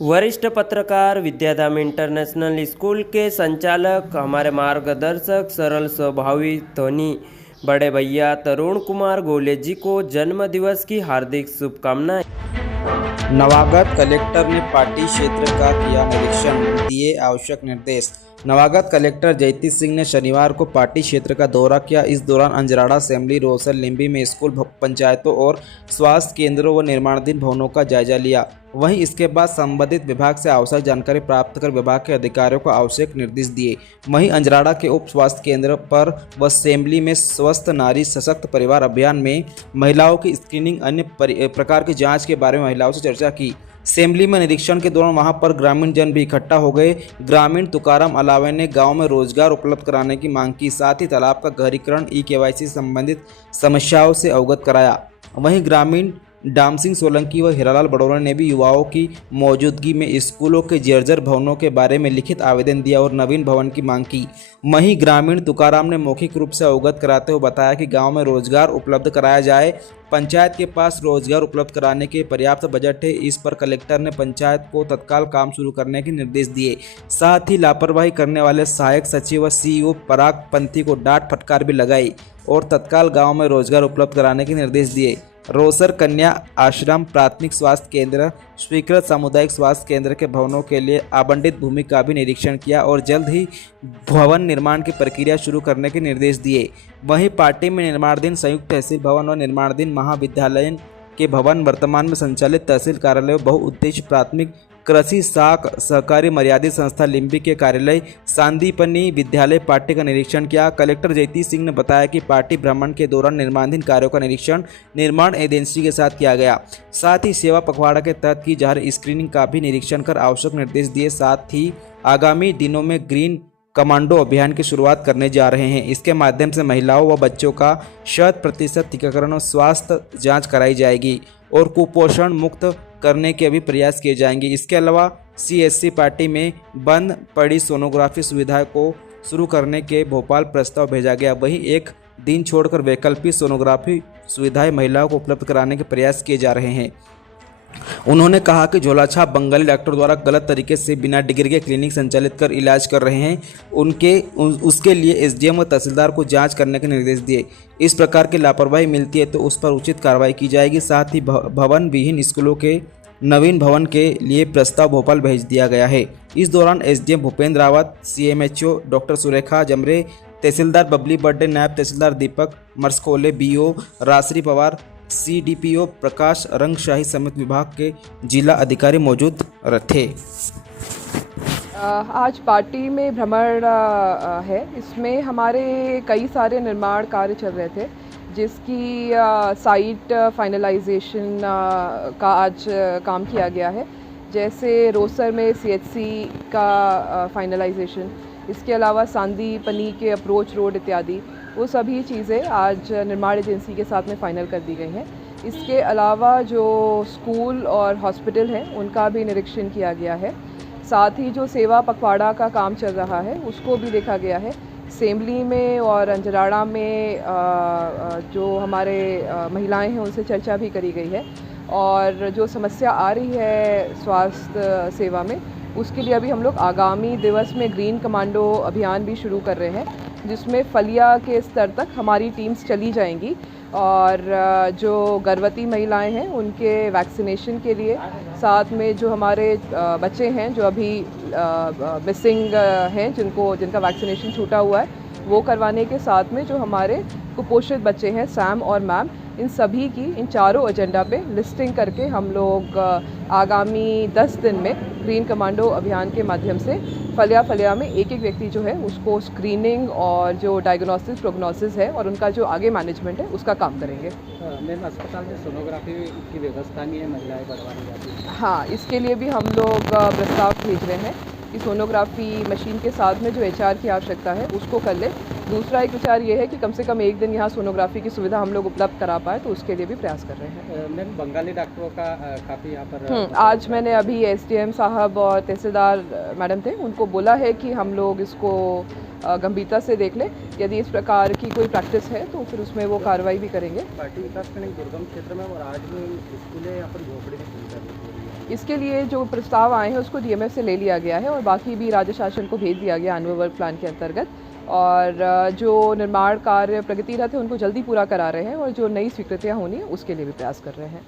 वरिष्ठ पत्रकार Vidyadham international school के संचालक, हमारे मार्गदर्शक, सरल स्वभावी धनी बड़े भैया तरुण कुमार गोले जी को जन्मदिवस की हार्दिक शुभकामनाएं। नवागत कलेक्टर ने पार्टी क्षेत्र का किया निरीक्षण, दिए आवश्यक निर्देश। नवागत कलेक्टर जयती सिंह ने शनिवार को पार्टी क्षेत्र का दौरा किया। इस दौरान अंजराड़ा, सेमली, रोसर, लिम्बी में स्कूल, पंचायतों और स्वास्थ्य केंद्रों व निर्माणाधीन भवनों का जायजा लिया। वहीं इसके बाद संबंधित विभाग से आवश्यक जानकारी प्राप्त कर विभाग के अधिकारियों को आवश्यक निर्देश दिए। वहीं अंजराड़ा के उप स्वास्थ्य केंद्र पर व सेमली में स्वस्थ नारी सशक्त परिवार अभियान में महिलाओं की स्क्रीनिंग, अन्य प्रकार की जांच के बारे में महिलाओं से चर्चा की। सेमली में निरीक्षण के दौरान वहां पर ग्रामीण जन भी इकट्ठा हो गए। ग्रामीण तुकाराम अलावे ने गांव में रोजगार उपलब्ध कराने की मांग की, साथ ही तालाब का गहरीकरण, ई-केवाईसी संबंधित समस्याओं से अवगत कराया। वहीं ग्रामीण डाम सिंह सोलंकी व हीरालाल बड़ौरा ने भी युवाओं की मौजूदगी में स्कूलों के जर्जर भवनों के बारे में लिखित आवेदन दिया और नवीन भवन की मांग की। वहीं ग्रामीण तुकाराम ने मौखिक रूप से अवगत कराते हुए बताया कि गांव में रोजगार उपलब्ध कराया जाए। पंचायत के पास रोजगार उपलब्ध कराने के पर्याप्त बजट है। इस पर कलेक्टर ने पंचायत को तत्काल काम शुरू करने के निर्देश दिए। साथ ही लापरवाही करने वाले सहायक सचिव व सीईओ पराग पंथी को डांट फटकार भी लगाई और तत्काल गाँव में रोजगार उपलब्ध कराने के निर्देश दिए। रोसर कन्या आश्रम प्राथमिक स्वास्थ्य केंद्र, स्वीकृत सामुदायिक स्वास्थ्य केंद्र के भवनों के लिए आवंटित भूमि का भी निरीक्षण किया और जल्द ही भवन निर्माण की प्रक्रिया शुरू करने के निर्देश दिए। वहीं पार्टी में निर्माणाधीन संयुक्त तहसील भवन और निर्माणाधीन महाविद्यालय के भवन, वर्तमान में संचालित तहसील कार्यालय, बहुउद्देश्य प्राथमिक कृषि साख सहकारी मर्यादित संस्था लिम्बी के कार्यालय, सांदीपनी विद्यालय पार्टी का निरीक्षण किया। कलेक्टर जयती सिंह ने बताया कि पार्टी भ्रमण के दौरान निर्माणाधीन कार्यों का निरीक्षण निर्माण एजेंसी के साथ किया गया। साथ ही सेवा पखवाड़ा के तहत की जा रही स्क्रीनिंग का भी निरीक्षण कर आवश्यक निर्देश दिए। साथ ही आगामी दिनों में ग्रीन कमांडो अभियान की शुरुआत करने जा रहे हैं। इसके माध्यम से महिलाओं व बच्चों का 100% टीकाकरण और स्वास्थ्य जांच कराई जाएगी और कुपोषण मुक्त करने के भी प्रयास किए जाएंगे। इसके अलावा सीएससी पार्टी में बंद पड़ी सोनोग्राफी सुविधा को शुरू करने के भोपाल प्रस्ताव भेजा गया। वहीं एक दिन छोड़कर वैकल्पिक सोनोग्राफी सुविधाएं महिलाओं को उपलब्ध कराने के प्रयास किए जा रहे हैं। उन्होंने कहा कि झोलाछाप बंगाली डॉक्टर द्वारा गलत तरीके से बिना डिग्री के क्लिनिक संचालित कर इलाज कर रहे हैं। उसके लिए एसडीएम व तहसीलदार को जांच करने के निर्देश दिए। इस प्रकार की लापरवाही मिलती है तो उस पर उचित कार्रवाई की जाएगी। साथ ही भवन विहीन स्कूलों के नवीन भवन के लिए प्रस्ताव भोपाल भेज दिया गया है। इस दौरान SDM Bhupendra Rawat, CMHO doctor Surekha Jamre, तहसीलदार बबली बर्डे, नायब तहसीलदार दीपक मरसकोले, बीओ रासरी पवार, सीडीपीओ प्रकाश रंगशाही समेत विभाग के जिला अधिकारी मौजूद थे। आज पार्टी में भ्रमण है। इसमें हमारे कई सारे निर्माण कार्य चल रहे थे, जिसकी साइट फाइनलाइजेशन का आज काम किया गया है। जैसे रोसर में सीएचसी का फाइनलाइजेशन, इसके अलावा सांदीपनी के अप्रोच रोड इत्यादि, वो सभी चीज़ें आज निर्माण एजेंसी के साथ में फ़ाइनल कर दी गई हैं। इसके अलावा जो स्कूल और हॉस्पिटल हैं उनका भी निरीक्षण किया गया है। साथ ही जो सेवा पखवाड़ा का काम चल रहा है उसको भी देखा गया है। सेमली में और अंजराड़ा में जो हमारे महिलाएं हैं उनसे चर्चा भी करी गई है और जो समस्या आ रही है स्वास्थ्य सेवा में, उसके लिए अभी हम लोग आगामी दिवस में ग्रीन कमांडो अभियान भी शुरू कर रहे हैं, जिसमें फलिया के स्तर तक हमारी टीम्स चली जाएंगी और जो गर्भवती महिलाएं हैं उनके वैक्सीनेशन के लिए, साथ में जो हमारे बच्चे हैं जो अभी मिसिंग हैं, जिनका वैक्सीनेशन छूटा हुआ है, वो करवाने के साथ में जो हमारे कुपोषित बच्चे हैं सैम और मैम, इन सभी की इन चारों एजेंडा पे लिस्टिंग करके हम लोग आगामी 10 दिन में ग्रीन कमांडो अभियान के माध्यम से फलिया में एक व्यक्ति जो है उसको स्क्रीनिंग और जो डायग्नोसिस प्रोग्नोसिस है और उनका जो आगे मैनेजमेंट है उसका काम करेंगे। मैम, अस्पताल में सोनोग्राफी की व्यवस्था नहीं है, महिलाएं बढ़वानी जाती है। हाँ, इसके लिए भी हम लोग प्रस्ताव भेज रहे हैं कि सोनोग्राफी मशीन के साथ में जो एचआर की आवश्यकता है उसको कर ले। दूसरा एक विचार ये है कि कम से कम एक दिन यहाँ सोनोग्राफी की सुविधा हम लोग उपलब्ध करा पाए, तो उसके लिए भी प्रयास कर रहे हैं। मैम, बंगाली डॉक्टरों का काफ़ी यहाँ पर आज मैंने अभी एसडीएम साहब और तहसीलदार मैडम थे, उनको बोला है कि हम लोग इसको गंभीरता से देख लें। यदि इस प्रकार की कोई प्रैक्टिस है तो फिर उसमें वो कार्रवाई भी करेंगे। पार्टी विकास करने दुर्गम क्षेत्र में और आज भी स्कूलें यहाँ पर झोपड़ी में इसके लिए जो प्रस्ताव आए हैं उसको डीएमएफ से ले लिया गया है और बाकी भी राज्य शासन को भेज दिया गया अन्वय वर्ग प्लान के अंतर्गत। और जो निर्माण कार्य प्रगतिरत है उनको जल्दी पूरा करा रहे हैं और जो नई स्वीकृतियाँ होनी है उसके लिए भी प्रयास कर रहे हैं।